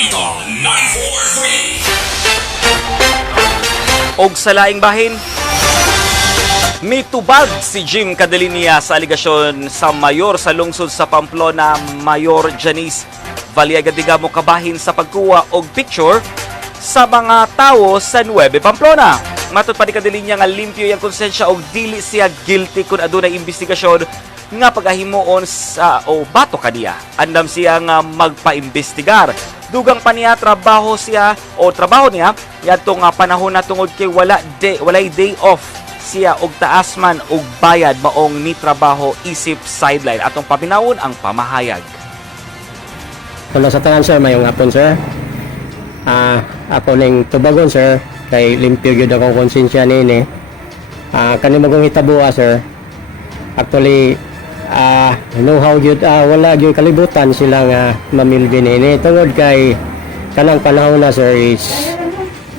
Balita 943. Og sa laing bahin, mitubag si Jim Cadelinia sa aligasyon sa mayor sa lungsod sa Pamplona, Mayor Janice Valiagadiga mo kabahin sa pagkuha og picture sa mga tawo sa Nueve Pamplona. Matod pa ni Cadelinia nga limpyo yung konsensya og dili siya guilty kung adunay investigasyon nga pagahimuon sa o bato kaniya. Andam siya nga magpaimbestigar. Dugang pa niya trabaho niya yadto nga panahon na tungod kay walay day off siya og taas man og bayad maong ni trabaho isip sideline. Atong paminawon ang pamahayag. Kuno sa tanan sir, mayong hapon sir. Ako ning tubagon sir kay limpyo gyud akong konsensya nini. Kani magong hitabuha sir. Actually know-how gyud wala gyud kalibutan sila nga mamilbi nini tungod kay kanang panahon na sir is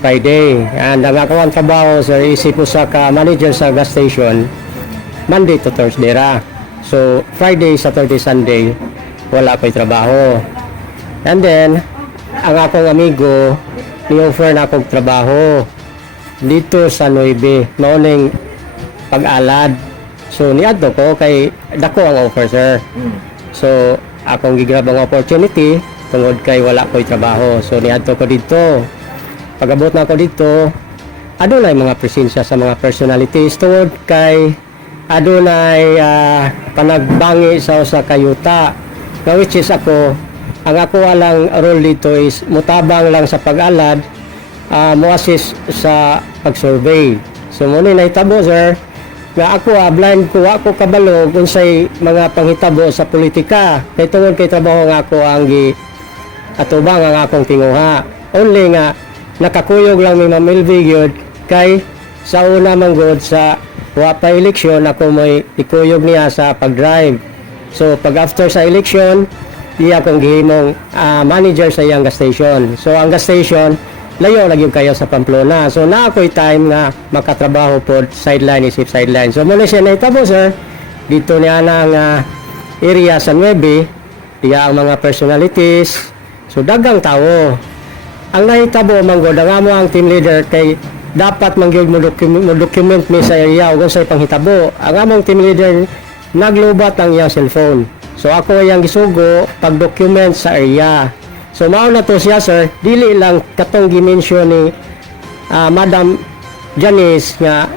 Friday. And ang ako ang trabaho sir isip ko sa manager sa gas station Monday to Thursday ra. So Friday, Saturday, Sunday wala ko'y trabaho. And then ang akong amigo ni-offer na akong trabaho dito sa Nueve noong pag-alad. So niadto ko kay dako ang offer sir. So akong gigrab ang opportunity tungod kay wala ko'y trabaho. So niadto ko dito. Pag-abot na ako dito, adunay mga presensya sa mga personalities tungod kay adunay panagbangi sa usa ka yuta. Which is ako, ang ako alang role dito is mutabang lang sa pag-alad, mo-assist sa pag-survey. So muna nahitabo sir, nga ako blind ko, ako kabalo kung say mga panghitabo sa politika. Kay tungod kay trabaho nga ako ang atubang ang akong tinguha. Only nga, nakakuyog lang ni Ma'am Elvie gyud kay sa una man gud sa wa pa eleksyon ako may ikuyog niya sa pag-drive. So pag after sa eleksyon, iya akong gihimong manager sa iyang gas station. So ang gas station layo lagi kayo sa Pamplona. So na ako'y time na makatrabaho po sideline isip sideline. So muna siya nahitabo sir dito niya ng area sa Nueve, diya ang mga personalities. So dagang tao. Ang nahitabo manggod ang amo ang team leader kay dapat mangyud mo document mi sa area ug unsay panghitabo. Ang among team leader naglubat ang iyang cellphone. So ako yang gisugo pag-document sa area. So mao na to siya sir, dili lang katong gi-mention ni Madam Janice nga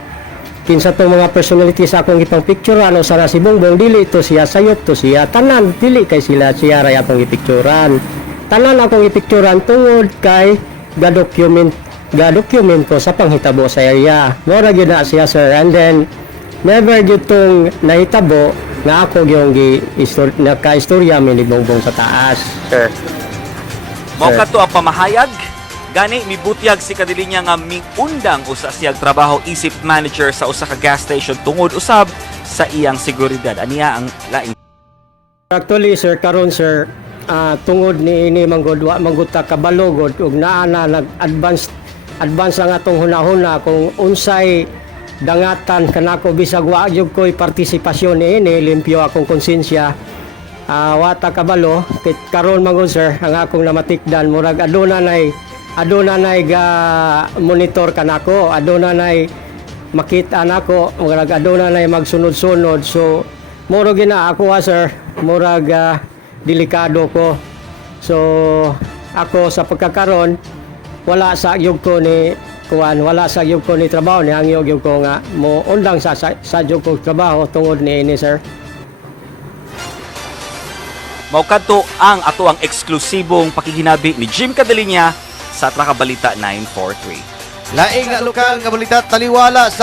kinsa tong mga personalities akong gipang picturean o sa si Bongbong, dili to siya, sayop to siya. Tanan dili kay siya ray akong gipicturean. Tanan akong ipicturan tungod kay ga-document ko sa panghitabo sa area. Mora gyud na siya sir. And then never gyud tong nahitabo nga ako yung naka-istorya mi ni Bongbong sa taas. Sir. Mao kadto ang pamahayag. Gani mibutyag si Cadelinia nga miundang usa siyang trabaho isip manager sa usa ka gas station tungod usab sa iyang seguridad. Aniya ang laing. Actually sir, karon sir, tungod ni ini mangguta kabalogod ug naa na nag-advance ang atong hunahuna kung unsay dangatan kanako bisag wa gyud ko'y partisipasyon ni ini limpyo akong konsensya. Wata kabalo kit karon mangod sir ang akong namatikdan murag aduna nay ga monitor kanako, aduna nay makita nako, murag aduna nay magsunod-sunod. So murag gina ako sir, murag delikado ko. So ako sa pagkakaron wala sa gyud ko ni trabaho ni ang gyud ko nga mo undang sa gyud ko trabaho tungod ni ini sir. Mao kadto ang ato ang eksklusibong pakiginabi ni Jim Cadelinia sa Traka Balita 943. Laing na lokal nga balita taliwala sa